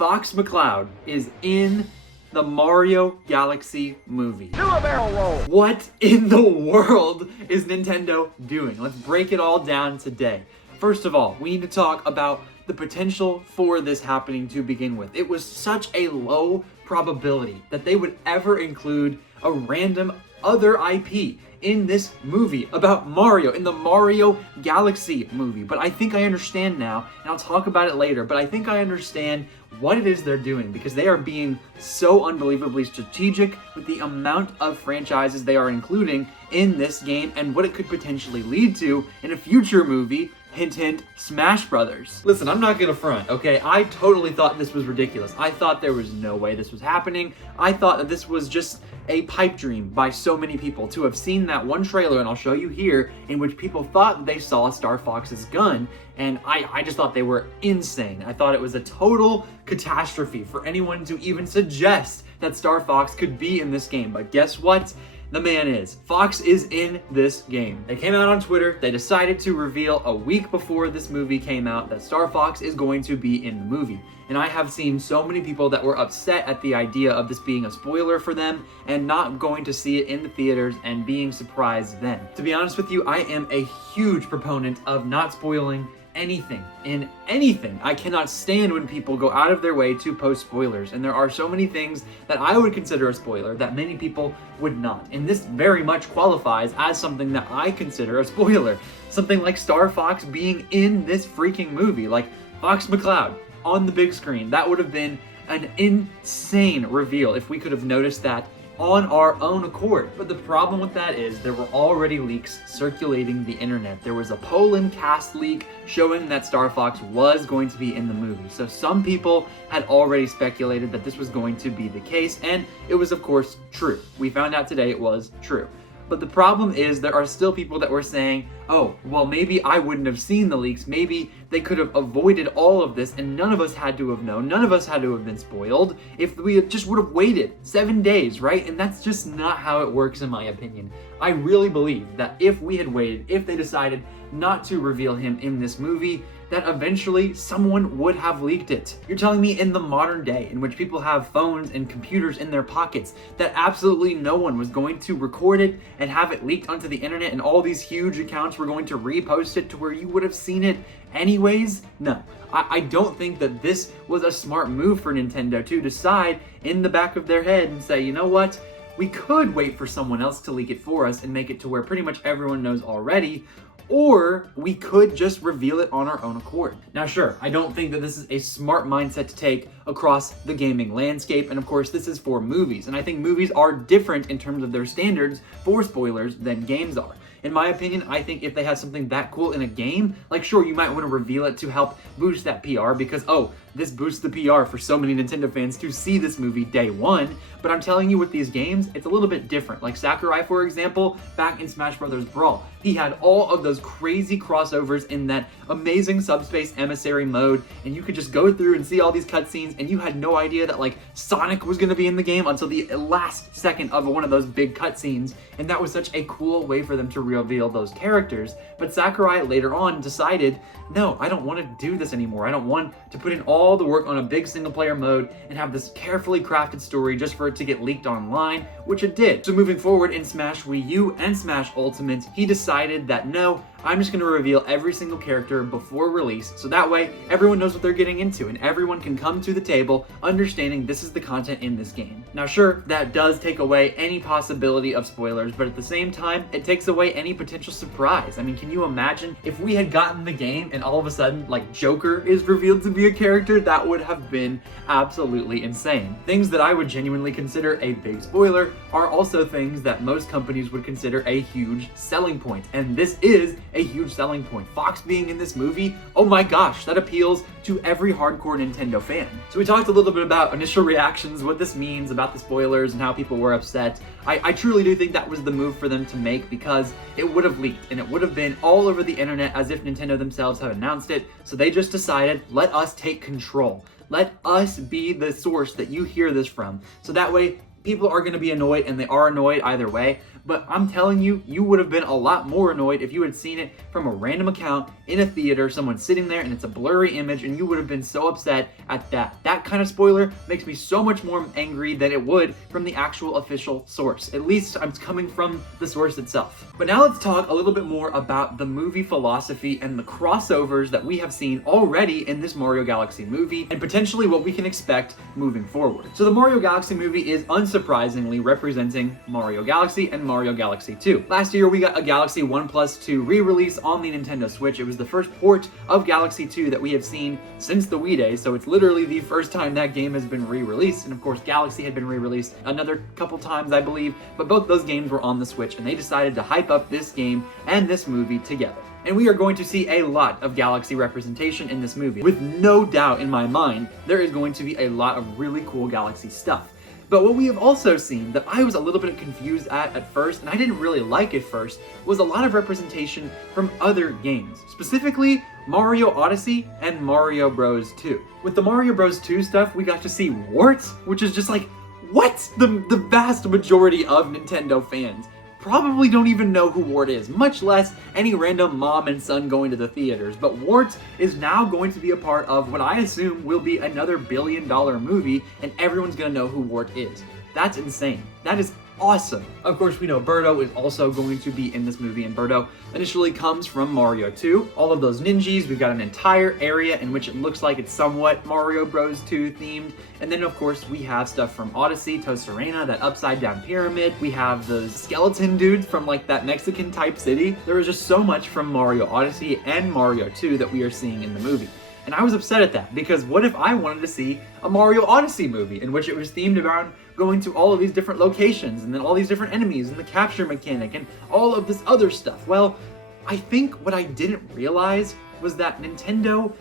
Fox McCloud is in the Mario Galaxy movie. Do a barrel roll! What in the world is Nintendo doing? Let's break it all down today. First of all, we need to talk about the potential for this happening to begin with. It was such a low probability that they would ever include a random other IP in this movie about Mario, in the Mario Galaxy movie. But I think I understand now, and I'll talk about it later, but I think I understand what it is they're doing because they are being so unbelievably strategic with the amount of franchises they are including in this game and what it could potentially lead to in a future movie. Hint, hint, Smash Brothers. Listen, I'm not gonna front, okay? I totally thought this was ridiculous. I thought there was no way this was happening. I thought that this was just a pipe dream by so many people to have seen that one trailer, and I'll show you here, in which people thought they saw Star Fox's gun, and I just thought they were insane. I thought it was a total catastrophe for anyone to even suggest that Star Fox could be in this game, but guess what? The man is. Fox is in this game. They came out on Twitter, they decided to reveal a week before this movie came out that Star Fox is going to be in the movie. And I have seen so many people that were upset at the idea of this being a spoiler for them and not going to see it in the theaters and being surprised then. To be honest with you, I am a huge proponent of not spoiling anything in anything. I cannot stand when people go out of their way to post spoilers, and there are so many things that I would consider a spoiler that many people would not, and this very much qualifies as something that I consider a spoiler. Something like Star Fox being in this freaking movie, like Fox McCloud on the big screen. That would have been an insane reveal if we could have noticed that on our own accord. But the problem with that is there were already leaks circulating the internet. There was a Poland cast leak showing that Star Fox was going to be in the movie. So some people had already speculated that this was going to be the case, and it was of course true. We found out today it was true. But the problem is there are still people that were saying, oh, well, maybe I wouldn't have seen the leaks. Maybe they could have avoided all of this and none of us had to have known. None of us had to have been spoiled if we just would have waited 7 days, right? And that's just not how it works in my opinion. I really believe that if we had waited, if they decided not to reveal him in this movie, that eventually someone would have leaked it. You're telling me in the modern day in which people have phones and computers in their pockets that absolutely no one was going to record it and have it leaked onto the internet and all these huge accounts were going to repost it to where you would have seen it anyways? No. I don't think that this was a smart move for Nintendo to decide in the back of their head and say, you know what? We could wait for someone else to leak it for us and make it to where pretty much everyone knows already, or we could just reveal it on our own accord. Now sure, I don't think that this is a smart mindset to take across the gaming landscape, and of course this is for movies, and I think movies are different in terms of their standards for spoilers than games are. In my opinion, I think if they have something that cool in a game, like sure, you might want to reveal it to help boost that PR because, oh, this boosts the PR for so many Nintendo fans to see this movie day one. But I'm telling you with these games, it's a little bit different. Like Sakurai, for example, back in Smash Brothers Brawl, he had all of those crazy crossovers in that amazing Subspace Emissary mode, and you could just go through and see all these cutscenes, and you had no idea that like Sonic was gonna be in the game until the last second of one of those big cutscenes, and that was such a cool way for them to reveal those characters. But Sakurai later on decided, no, I don't want to do this anymore. I don't want to put in all the work on a big single player mode and have this carefully crafted story just for it to get leaked online, which it did. So moving forward in Smash Wii U and Smash Ultimate, he decided that no, I'm just going to reveal every single character before release, so that way everyone knows what they're getting into and everyone can come to the table understanding this is the content in this game. Now sure, that does take away any possibility of spoilers, but at the same time, it takes away any potential surprise. I mean, can you imagine if we had gotten the game and all of a sudden, like, Joker is revealed to be a character? That would have been absolutely insane. Things that I would genuinely consider a big spoiler are also things that most companies would consider a huge selling point, and this is a huge selling point. Fox being in this movie, oh my gosh, that appeals to every hardcore Nintendo fan. So we talked a little bit about initial reactions, what this means about the spoilers and how people were upset. I truly do think that was the move for them to make because it would have leaked and it would have been all over the internet as if Nintendo themselves had announced it. So they just decided, let us take control. Let us be the source that you hear this from. So that way, people are going to be annoyed, and they are annoyed either way, but I'm telling you, you would have been a lot more annoyed if you had seen it from a random account in a theater, someone sitting there and it's a blurry image, and you would have been so upset at that. That kind of spoiler makes me so much more angry than it would from the actual official source. At least I'm coming from the source itself. But now let's talk a little bit more about the movie philosophy and the crossovers that we have seen already in this Mario Galaxy movie, and potentially what we can expect moving forward. So the Mario Galaxy movie is unsurprisingly representing Mario Galaxy and Mario Galaxy 2. Last year we got a Galaxy 1+2 re-release on the Nintendo Switch. It was the first port of Galaxy 2 that we have seen since the Wii days, so it's literally the first time that game has been re-released. And of course Galaxy had been re-released another couple times, I believe, but both those games were on the Switch, and they decided to hype up this game and this movie together. And we are going to see a lot of Galaxy representation in this movie. With no doubt in my mind, there is going to be a lot of really cool Galaxy stuff. But what we have also seen that I was a little bit confused at first, and I didn't really like at first, was a lot of representation from other games. Specifically, Mario Odyssey and Mario Bros. 2. With the Mario Bros. 2 stuff, we got to see Wart, which is just like, what? The vast majority of Nintendo fans probably don't even know who Wart is, much less any random mom and son going to the theaters. But Wart is now going to be a part of what I assume will be another billion-dollar movie, and everyone's gonna know who Wart is. That's insane. That is awesome. Of course, we know Birdo is also going to be in this movie, and Birdo initially comes from Mario 2. All of those ninjas, we've got an entire area in which it looks like it's somewhat Mario Bros. 2 themed. And then of course we have stuff from Odyssey, Tosarena, that upside down pyramid. We have the skeleton dudes from like that Mexican type city. There is just so much from Mario Odyssey and Mario 2 that we are seeing in the movie. And I was upset at that, because what if I wanted to see a Mario Odyssey movie in which it was themed around going to all of these different locations and then all these different enemies and the capture mechanic and all of this other stuff? Well, I think what I didn't realize was that Nintendo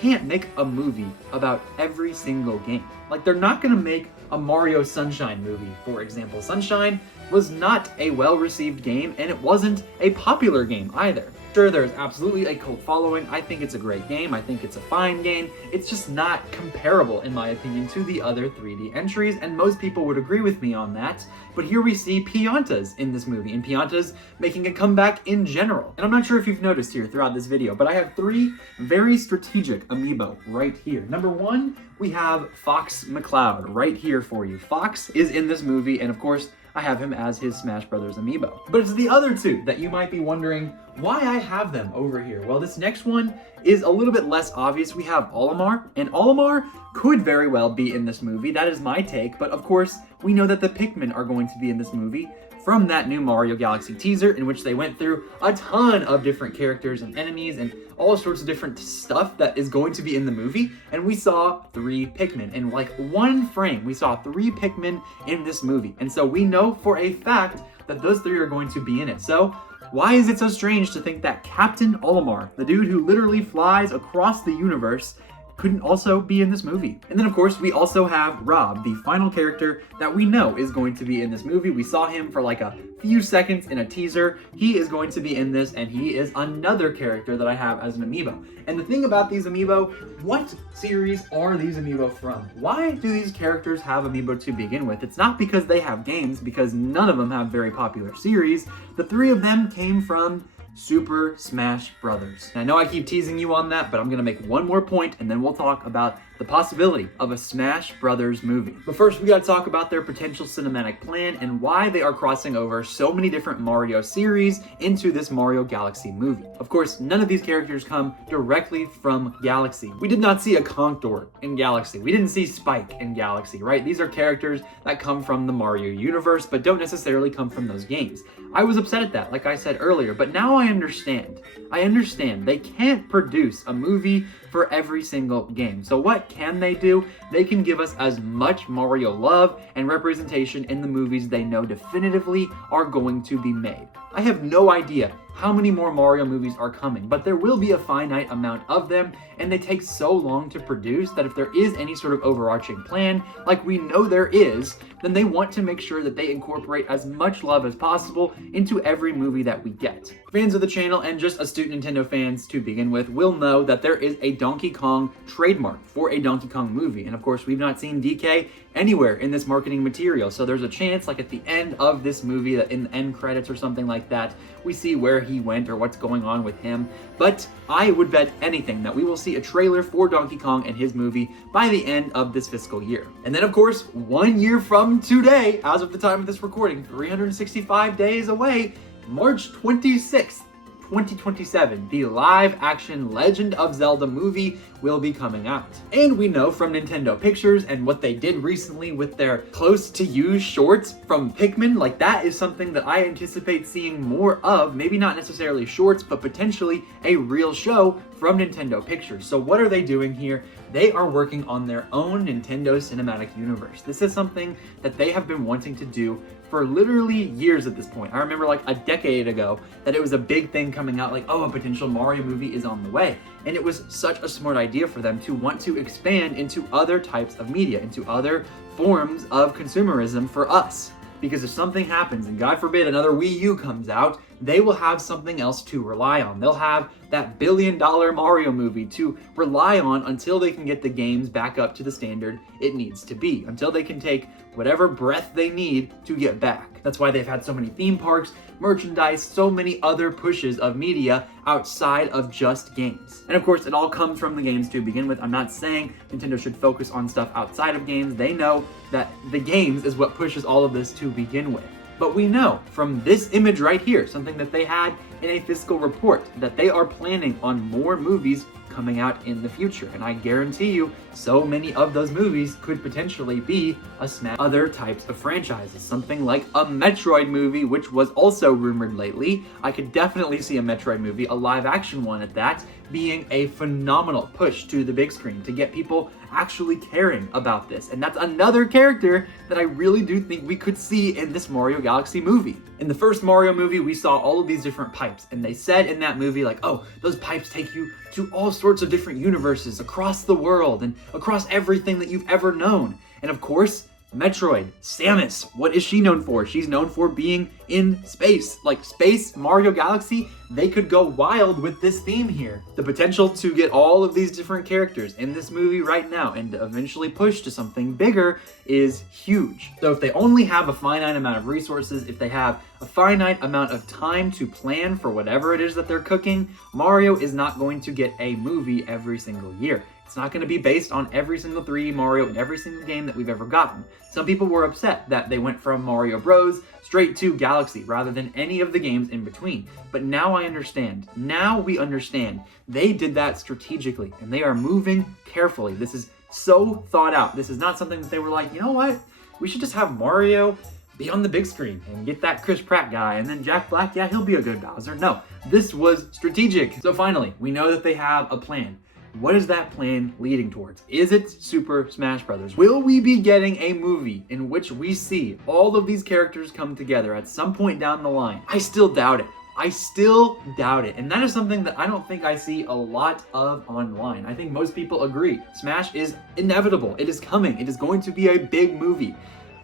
can't make a movie about every single game. Like, they're not gonna make a Mario Sunshine movie, for example. Sunshine was not a well-received game, and it wasn't a popular game either. Sure, there's absolutely a cult following. I think it's a great game. I think it's a fine game. It's just not comparable, in my opinion, to the other 3D entries, and most people would agree with me on that. But here we see Piantas in this movie, and Piantas making a comeback in general. And I'm not sure if you've noticed here throughout this video, but I have 3 very strategic amiibo right here. Number 1, we have Fox McCloud right here for you. Fox is in this movie, and of course, I have him as his Smash Brothers amiibo. But it's the other 2 that you might be wondering why I have them over here. Well, this next one is a little bit less obvious. We have Olimar, and Olimar could very well be in this movie. That is my take, but of course, we know that the Pikmin are going to be in this movie from that new Mario Galaxy teaser, in which they went through a ton of different characters and enemies and all sorts of different stuff that is going to be in the movie. And we saw 3 Pikmin in like one frame. We saw 3 Pikmin in this movie. And so we know for a fact that those 3 are going to be in it. So why is it so strange to think that Captain Olimar, the dude who literally flies across the universe, couldn't also be in this movie? And then of course we also have Rob, the final character that we know is going to be in this movie. We saw him for like a few seconds in a teaser. He is going to be in this, and he is another character that I have as an amiibo. And the thing about these amiibo, what series are these amiibo from? Why do these characters have amiibo to begin with? It's not because they have games, because none of them have very popular series. The 3 of them came from Super Smash Brothers. And I know I keep teasing you on that, but I'm gonna make one more point and then we'll talk about the possibility of a Smash Brothers movie. But first, we gotta talk about their potential cinematic plan and why they are crossing over so many different Mario series into this Mario Galaxy movie. Of course, none of these characters come directly from Galaxy. We did not see a Contour in Galaxy. We didn't see Spike in Galaxy, right? These are characters that come from the Mario universe, but don't necessarily come from those games. I was upset at that, like I said earlier, but now I understand. I understand they can't produce a movie for every single game. So what can they do? They can give us as much Mario love and representation in the movies they know definitively are going to be made. I have no idea how many more Mario movies are coming, but there will be a finite amount of them, and they take so long to produce that if there is any sort of overarching plan, like we know there is, then they want to make sure that they incorporate as much love as possible into every movie that we get. Fans of the channel and just astute Nintendo fans to begin with will know that there is a Donkey Kong trademark for a Donkey Kong movie, and of course we've not seen DK anywhere in this marketing material, so there's a chance like at the end of this movie, that in the end credits or something like that, we see where he went or what's going on with him. But I would bet anything that we will see a trailer for Donkey Kong and his movie by the end of this fiscal year. And then of course, 1 year from today, as of the time of this recording, 365 days away, March 26th, 2027, the live-action Legend of Zelda movie will be coming out. And we know from Nintendo Pictures and what they did recently with their close-to-use shorts from Pikmin, like that is something that I anticipate seeing more of, maybe not necessarily shorts, but potentially a real show from Nintendo Pictures. So what are they doing here? They are working on their own Nintendo Cinematic Universe. This is something that they have been wanting to do for literally years at this point. I remember like a decade ago that it was a big thing coming out, like, oh, a potential Mario movie is on the way. And it was such a smart idea for them to want to expand into other types of media, into other forms of consumerism for us. Because if something happens, and God forbid another Wii U comes out, they will have something else to rely on. They'll have that billion-dollar Mario movie to rely on until they can get the games back up to the standard it needs to be, until they can take whatever breath they need to get back. That's why they've had so many theme parks, merchandise, so many other pushes of media outside of just games. And of course, it all comes from the games to begin with. I'm not saying Nintendo should focus on stuff outside of games. They know that the games is what pushes all of this to begin with. But we know from this image right here, something that they had in a fiscal report, that they are planning on more movies coming out in the future. And I guarantee you, so many of those movies could potentially be a Smash other types of franchises. Something like a Metroid movie, which was also rumored lately. I could definitely see a Metroid movie, a live action one at that, being a phenomenal push to the big screen to get people actually caring about this. And that's another character that I really do think we could see in this Mario Galaxy movie. In the first Mario movie, we saw all of these different pipes, and they said in that movie, like, oh, those pipes take you to all sorts of different universes across the world and across everything that you've ever known. And of course, Metroid, Samus, what is she known for? She's known for being in space. Like space, Mario Galaxy, they could go wild with this theme here. The potential to get all of these different characters in this movie right now and to eventually push to something bigger is huge. So if they only have a finite amount of resources, if they have a finite amount of time to plan for whatever it is that they're cooking, Mario is not going to get a movie every single year. It's not going to be based on every single 3D Mario in every single game that we've ever gotten. Some people were upset that they went from Mario Bros. Straight to Galaxy rather than any of the games in between. But now I understand. Now we understand. They did that strategically and they are moving carefully. This is so thought out. This is not something that they were like, you know what? We should just have Mario be on the big screen and get that Chris Pratt guy and then Jack Black, yeah, he'll be a good Bowser. No, this was strategic. So finally, we know that they have a plan. What is that plan leading towards? Is it Super Smash Bros? Will we be getting a movie in which we see all of these characters come together at some point down the line? I still doubt it. I still doubt it. And that is something that I don't think I see a lot of online. I think most people agree. Smash is inevitable. It is coming. It is going to be a big movie.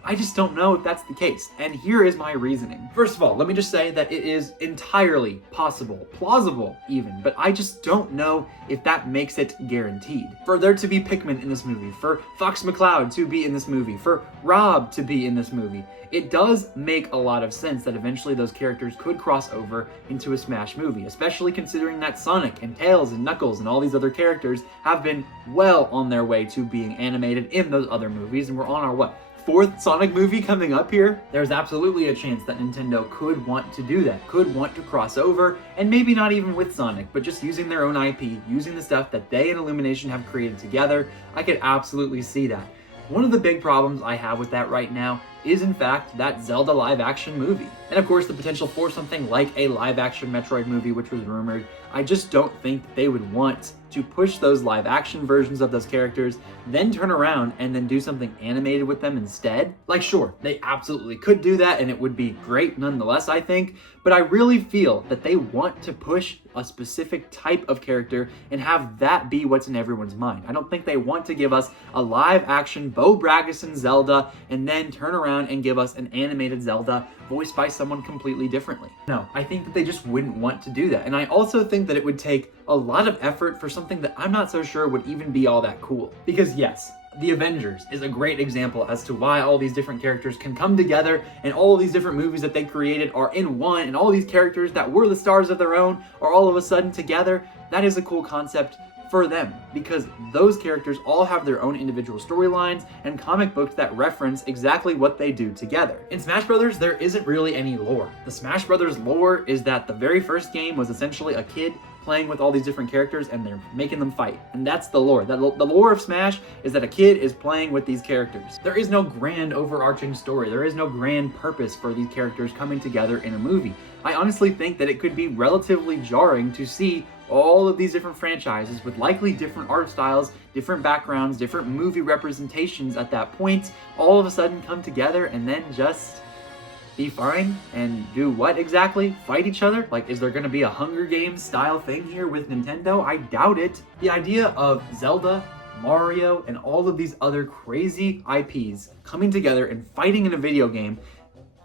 I just don't know if that's the case, and here is my reasoning. First of all, let me just say that it is entirely possible, plausible even, but I just don't know if that makes it guaranteed. For there to be Pikmin in this movie, for Fox McCloud to be in this movie, for Rob to be in this movie, it does make a lot of sense that eventually those characters could cross over into a Smash movie, especially considering that Sonic and Tails and Knuckles and all these other characters have been well on their way to being animated in those other movies, and we're on our, what, 4th Sonic movie coming up here? There's absolutely a chance that Nintendo could want to do that, could want to cross over, and maybe not even with Sonic, but just using their own IP, using the stuff that they and Illumination have created together. I could absolutely see that. One of the big problems I have with that right now is in fact that Zelda live action movie. And of course the potential for something like a live action Metroid movie, which was rumored. I just don't think they would want to push those live action versions of those characters, then turn around and then do something animated with them instead. Like, sure, they absolutely could do that and it would be great nonetheless, I think, but I really feel that they want to push a specific type of character and have that be what's in everyone's mind. I don't think they want to give us a live action Bo Braggerson Zelda and then turn around and give us an animated Zelda voiced by someone completely differently. No, I think that they just wouldn't want to do that. And I also think that it would take a lot of effort for something that I'm not so sure would even be all that cool. Because yes, The Avengers is a great example as to why all these different characters can come together and all of these different movies that they created are in one, and all these characters that were the stars of their own are all of a sudden together. That is a cool concept for them, because those characters all have their own individual storylines and comic books that reference exactly what they do together. In Smash Brothers, there isn't really any lore. The Smash Brothers lore is that the very first game was essentially a kid playing with all these different characters and they're making them fight. And that's the lore. The lore of Smash is that a kid is playing with these characters. There is no grand overarching story. There is no grand purpose for these characters coming together in a movie. I honestly think that it could be relatively jarring to see all of these different franchises with likely different art styles, different backgrounds, different movie representations at that point, all of a sudden come together and then just be fine and do what exactly? Fight each other? Like, is there going to be a Hunger Games style thing here with Nintendo? I doubt it. The idea of Zelda, Mario, and all of these other crazy IPs coming together and fighting in a video game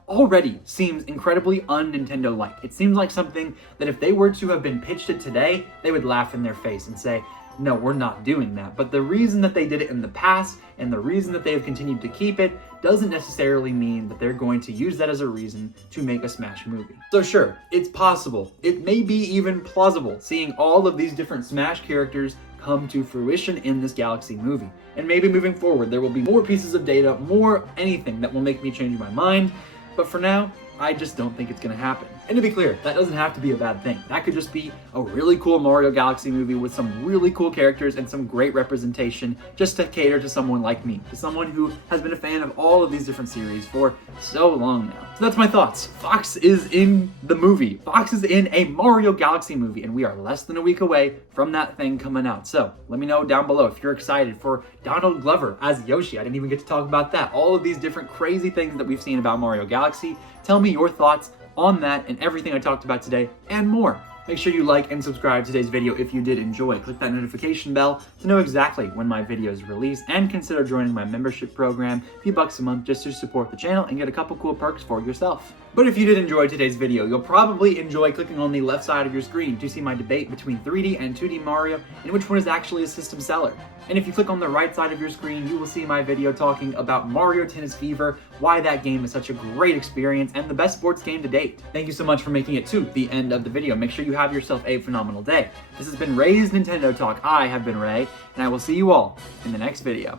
already seems incredibly un-Nintendo-like. It seems like something that if they were to have been pitched it today, they would laugh in their face and say, no, we're not doing that. But the reason that they did it in the past and the reason that they have continued to keep it doesn't necessarily mean that they're going to use that as a reason to make a Smash movie. So sure, it's possible. It may be even plausible seeing all of these different Smash characters come to fruition in this Galaxy movie. And maybe moving forward, there will be more pieces of data, more anything that will make me change my mind. But for now, I just don't think it's gonna happen. And to be clear, that doesn't have to be a bad thing. That could just be a really cool Mario Galaxy movie with some really cool characters and some great representation just to cater to someone like me, to someone who has been a fan of all of these different series for so long now. So that's my thoughts. Fox is in the movie. Fox is in a Mario Galaxy movie, and we are less than a week away from that thing coming out. So let me know down below if you're excited for Donald Glover as Yoshi. I didn't even get to talk about that. All of these different crazy things that we've seen about Mario Galaxy. Tell me your thoughts on that and everything I talked about today and more. Make sure you like and subscribe to today's video if you did enjoy. Click that notification bell to know exactly when my videos release, and consider joining my membership program, a few bucks a month, just to support the channel and get a couple cool perks for yourself. But if you did enjoy today's video, you'll probably enjoy clicking on the left side of your screen to see my debate between 3D and 2D Mario and which one is actually a system seller. And if you click on the right side of your screen, you will see my video talking about Mario Tennis Fever, why that game is such a great experience and the best sports game to date. Thank you so much for making it to the end of the video. Make sure you have yourself a phenomenal day. This has been Ray's Nintendo Talk. I have been Ray, and I will see you all in the next video.